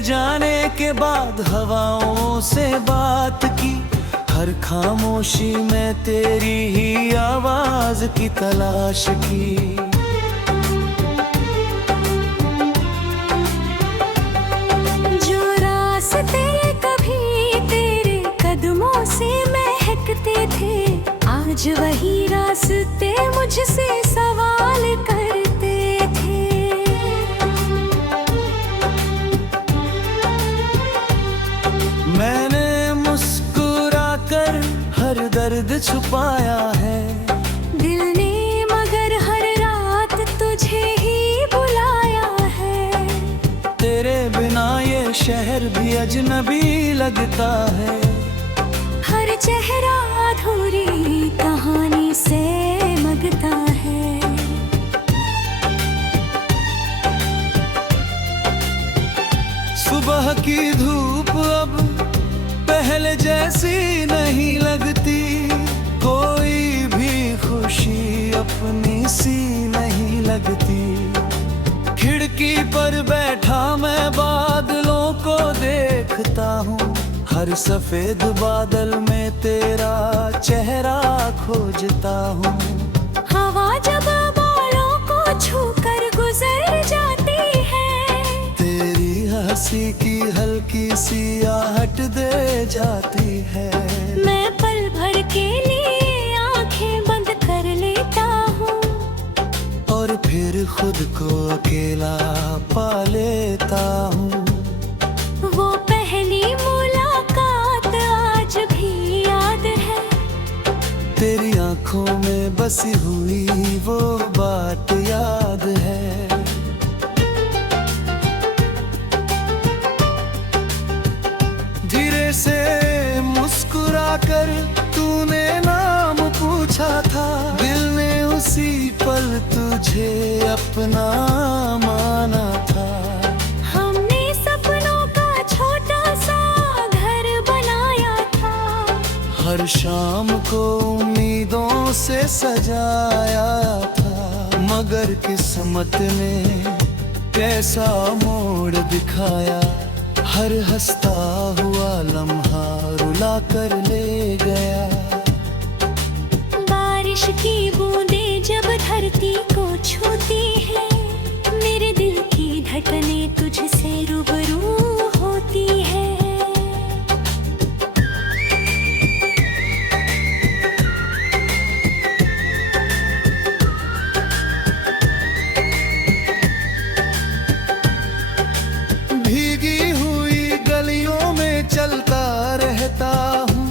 जाने के बाद हवाओं से बात की, हर खामोशी में तेरी ही आवाज की तलाश की। जो रास्ते कभी तेरे कदमों से महकते थे, आज वही रास्ते मुझसे सवाल करते थे। मैंने मुस्कुरा कर हर दर्द छुपाया है, दिल ने मगर हर रात तुझे ही बुलाया है। तेरे बिना ये शहर भी अजनबी लगता है, हर चेहरा अधूरी कहानी से मगता है। सुबह की धूप अब पहले जैसी नहीं लगती, कोई भी खुशी अपनी सी नहीं लगती। खिड़की पर बैठा मैं बादलों को देखता हूँ, हर सफेद बादल में तेरा चेहरा खोजता हूँ। हवा जब बालों को छूकर गुजर जाती है, तेरी हंसी की हल्की सी आहट दे जाती है। मैं पल भर के लिए आंखें बंद कर लेता हूँ, और फिर खुद को अकेला पा लेता हूँ। वो पहली मुलाकात आज भी याद है, तेरी आंखों में बसी हुई वो बात याद है। धीरे से मुस्कुरा कर तूने नाम पूछा था, दिल ने उसी पल तुझे अपना माना था। हमने सपनों का छोटा सा घर बनाया था, हर शाम को उम्मीदों से सजाया था, मगर किस्मत ने कैसा मोड़ दिखाया। हर हंसता हुआ लम्हा रुला कर ले गया। बारिश की बूंदें जब धरती को छूती है, मेरे दिल की धड़कनें तुझसे रूबरू होती है। भीगी हुई गलियों में चलता रहता हूँ,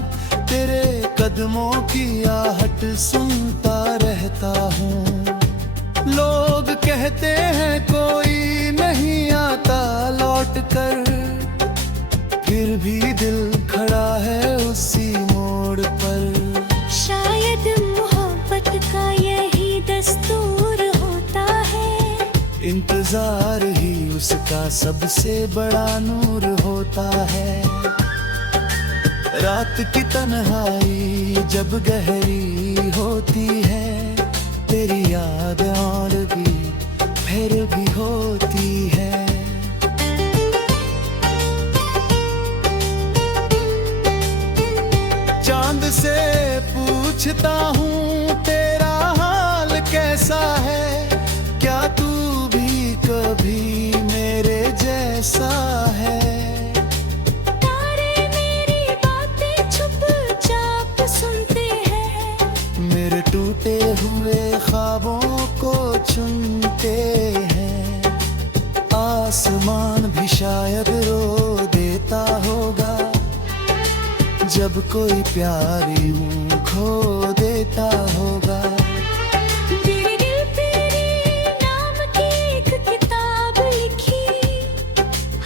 तेरे कदमों की आहट सुनता रहता हूँ। लोग कहते हैं कोई नहीं आता लौट कर, फिर भी दिल खड़ा है उसी मोड़ पर। शायद मोहब्बत का यही दस्तूर होता है, इंतजार ही उसका सबसे बड़ा नूर होता है। रात की तन्हाई जब गहरी होती है, तेरी याद और भी फिर भी होती है। चांद से पूछता हूँ तेरा हाल कैसा है, क्या तू भी कभी मेरे जैसा है। तारे मेरी बातें चुपचाप सुनते हैं, मेरे टूटे हुए ख्वाबों को चुनते हैं। आसमान भी शायद रो देता होगा, जब कोई प्यार यूं खो देता होगा। तेरे दिल पे नाम की एक किताब लिखी,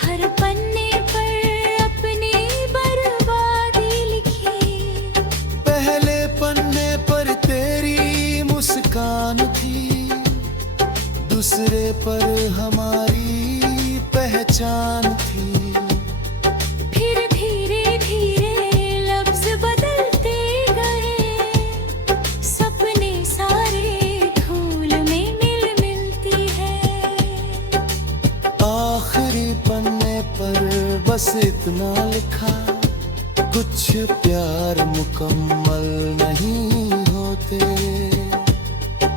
हर पन्ने पर अपनी बर्बादी लिखी। पहले पन्ने पर तेरी मुस्कान थी, दूसरे पर हमारी पहचान थी। फिर धीरे धीरे लफ्ज बदलते गए, सपने सारे धूल में मिलती है। आखिरी पन्ने पर बस इतना लिखा, कुछ प्यार मुकम्मल नहीं होते।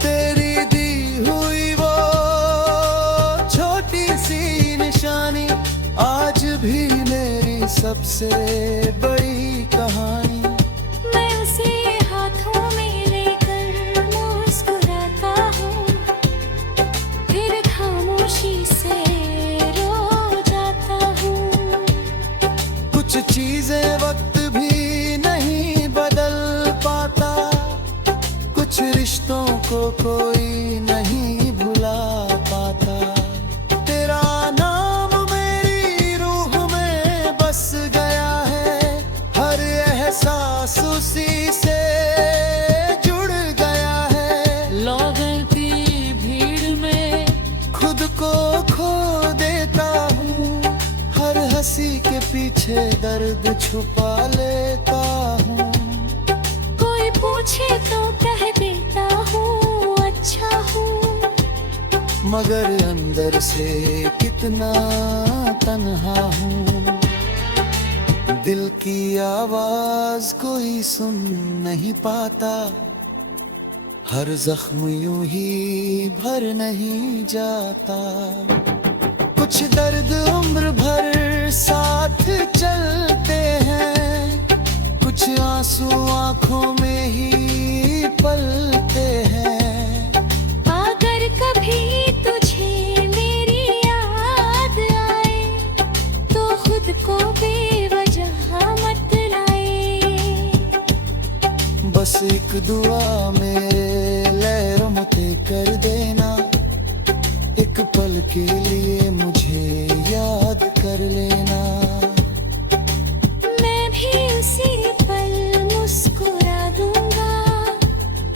तेरी दी हुई वो छोटी सी निशानी आज भी मेरी सबसे बड़ी कहानी। मैं उसे हाथों में लेकर मुस्कुराता हूँ, फिर खामोशी से रो जाता हूँ। कुछ चीजें वक्त भी नहीं बदल पाता, कुछ रिश्तों को कोई नहीं भुला पाता। तेरा नाम मेरी रूह में बस गया है, हर एहसास उसी से जुड़ गया है। लोगों की भीड़ में खुद को खो देता हूँ, हर हंसी के पीछे दर्द छुपा लेता हूँ। कोई पूछे तो कह देता हूँ अच्छा हूँ, मगर अंदर से कितना तन्हा हूँ। दिल की आवाज कोई सुन नहीं पाता, हर जख्म यूं ही भर नहीं जाता। कुछ दर्द उम्र भर साथ चलते हैं, कुछ आंसू आंखों में ही पलते हैं। अगर कभी तुझे मेरी याद आए तो खुद को बेवजह मत लाए। बस एक दुआ मेरे लहरों में कर देना, एक पल के लिए मुझे याद कर लेना। मैं भी उसी पल मुस्कुरा दूंगा,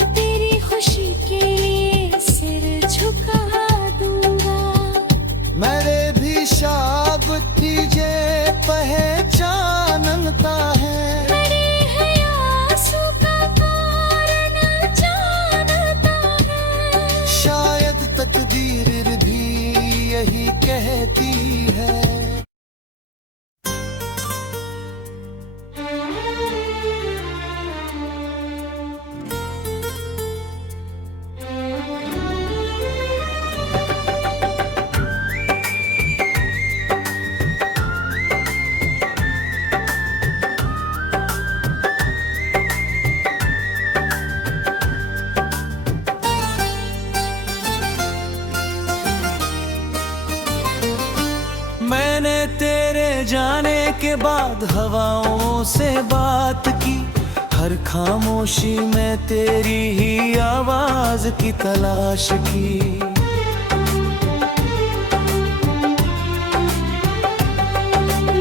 तेरी खुशी के लिए सिर झुका दूंगा। मेरे भी शाब तुझे पहचानता है, मेरे हयासों का कारण जानता है। शायद तकदीर भी यही कहती है। मैंने तेरे जाने के बाद हवाओं से बात की, हर खामोशी में तेरी ही आवाज की तलाश की।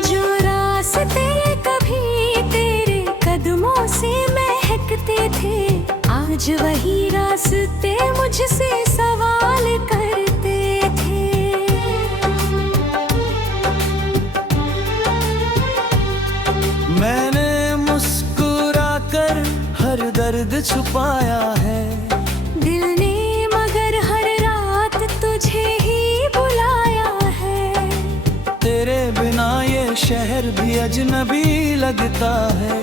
जो रास्ते कभी तेरे कदमों से महकते थे, आज वही रास्ते मुझसे सवाल करते थे। मैंने मुस्कुरा कर हर दर्द छुपाया है, दिल ने मगर हर रात तुझे ही बुलाया है। तेरे बिना ये शहर भी अजनबी लगता है।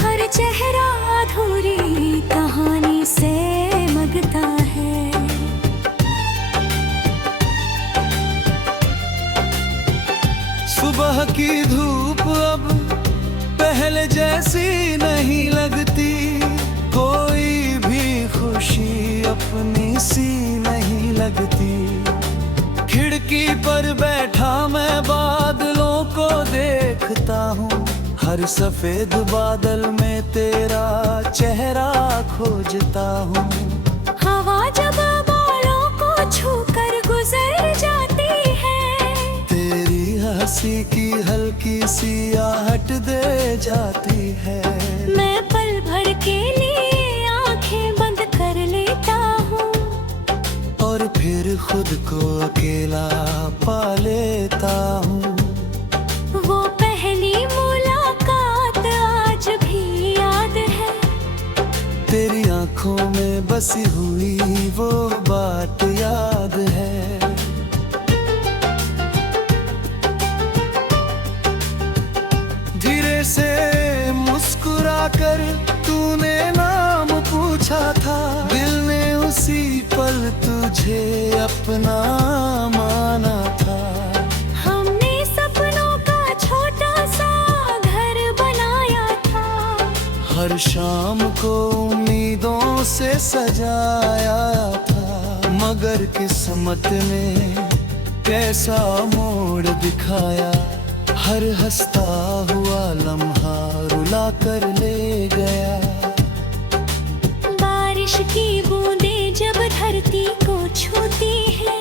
हर चेहरा अधूरी कहानी से मगता है। सुबह की धूप अब पहले जैसी नहीं लगती, कोई भी खुशी अपनी सी नहीं लगती। खिड़की पर बैठा मैं बादलों को देखता हूँ, हर सफेद बादल में तेरा चेहरा खोजता हूँ। हवा जब बालों को छूकर गुजर जाती है, तेरी हंसी की हल्की सी आहट दे जाती है। मैं पल भर के लिए आंखें बंद कर लेता हूँ, और फिर खुद को अकेला पा लेता हूँ। वो पहली मुलाकात आज भी याद है, तेरी आंखों में बसी हुई वो बात याद है। आकर तूने नाम पूछा था, दिल ने उसी पल तुझे अपना माना था। हमने सपनों का छोटा सा घर बनाया था, हर शाम को उम्मीदों से सजाया था, मगर किस्मत ने कैसा मोड़ दिखाया। हर हंसता हुआ लम्हा रुला कर ले गया। बारिश की बूंदें जब धरती को छूती है,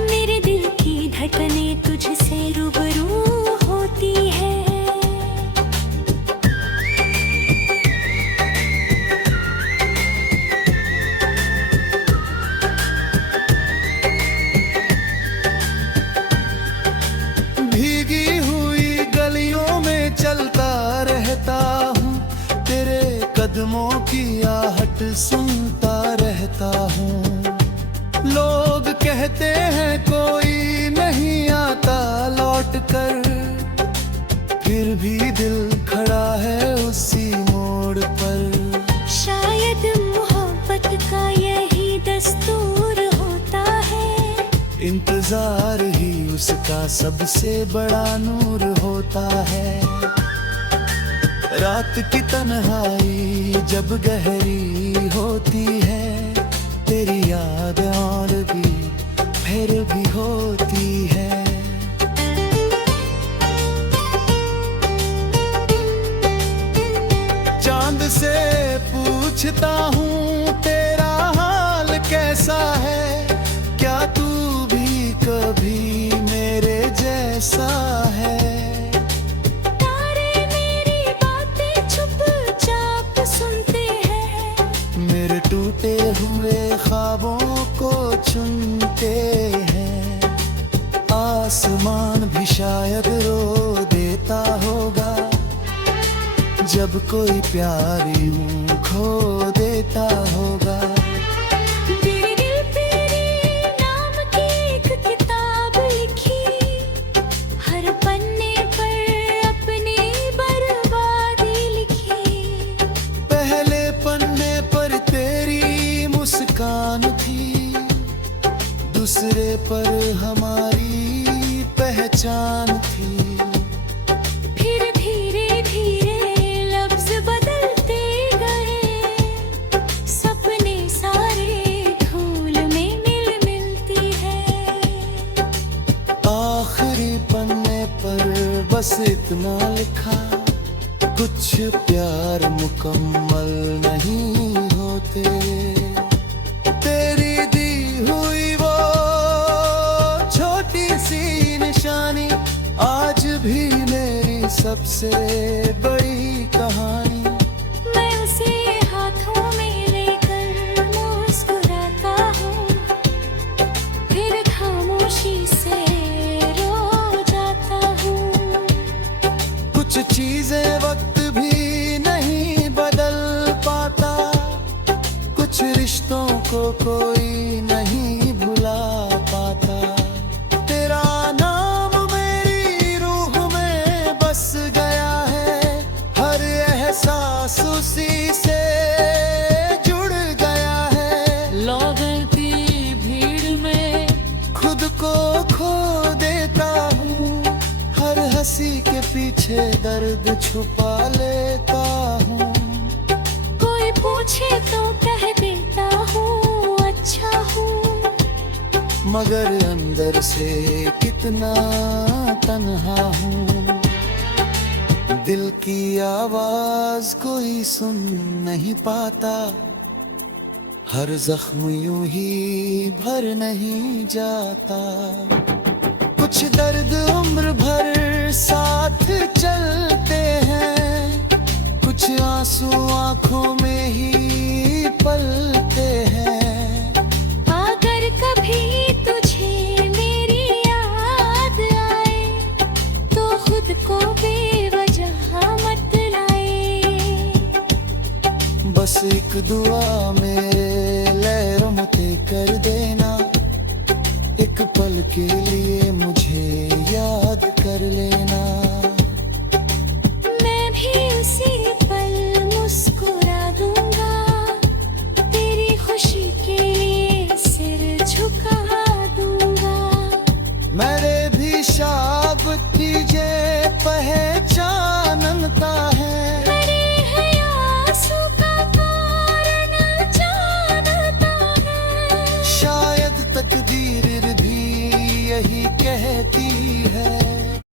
मेरे दिल की धड़कनें तुझसे रूबरू होती है। भीगी हुई गलियों में चलता रहता हूँ, तेरे कदमों की आहट सुनता रहता हूँ। लोग कहते हैं कोई नहीं आता लौट कर, फिर भी दिल खड़ा है उसी मोड़ पर। शायद मोहब्बत का यही दस्तूर होता है, इंतजार ही उसका सबसे बड़ा नूर होता है। रात की तन्हाई जब गहरी होती है, तेरी याद और भी फिर भी होती है। चांद से पूछता हूँ तेरा हाल कैसा है, क्या तू भी कभी मेरे जैसा है। तारे मेरी बातें चुपचाप सुनते हैं, मेरे टूटे हुए ख्वाबों को चुनते हैं। आसमान भी शायद रो देता होगा, जब कोई प्यार यूं खो देता होगा। मेरे दिल तेरे नाम की एक किताब लिखी, हर पन्ने पर अपनी बर्बादी लिखी। पहले पन्ने पर तेरी मुस्कान थी, दूसरे पर हमारी पहचान थी। फिर धीरे धीरे लफ्ज बदलते गए, सपने सारे धूल में मिलती है। आखिरी पन्ने पर बस इतना लिखा, कुछ प्यार मुकम्मल नहीं होते। तेरी दी हुई वो छोटी सी निशानी आज भी मेरी सबसे बड़ी कहानी। मैं उसे हाथों में लेकर मुस्कुराता हूँ, फिर खामोशी से रो जाता हूँ। कुछ चीजें वक्त भी नहीं बदल पाता, कुछ रिश्तों को कोई नहीं भुला पाता। तेरा नाम मेरी रूह में बस गया है, हर एहसास उसी से जुड़ गया है। लोगों की भीड़ में खुद को खो देता हूँ, हर हंसी के पीछे दर्द छुपा लेता हूँ। कोई पूछे तो कह देता हूँ अच्छा हूँ, मगर अंदर से कितना तन्हा हूँ। दिल की आवाज कोई सुन नहीं पाता, हर जख्म यूं ही भर नहीं जाता। कुछ दर्द उम्र भर साथ चलते हैं, कुछ आंसू आंखों में ही पलते हैं। अगर कभी तुझे मेरी याद आए, तो खुद को बेवजह मत लाए। बस एक दुआ मेरे लहरों ते कर देना, एक पल के लिए मुझे याद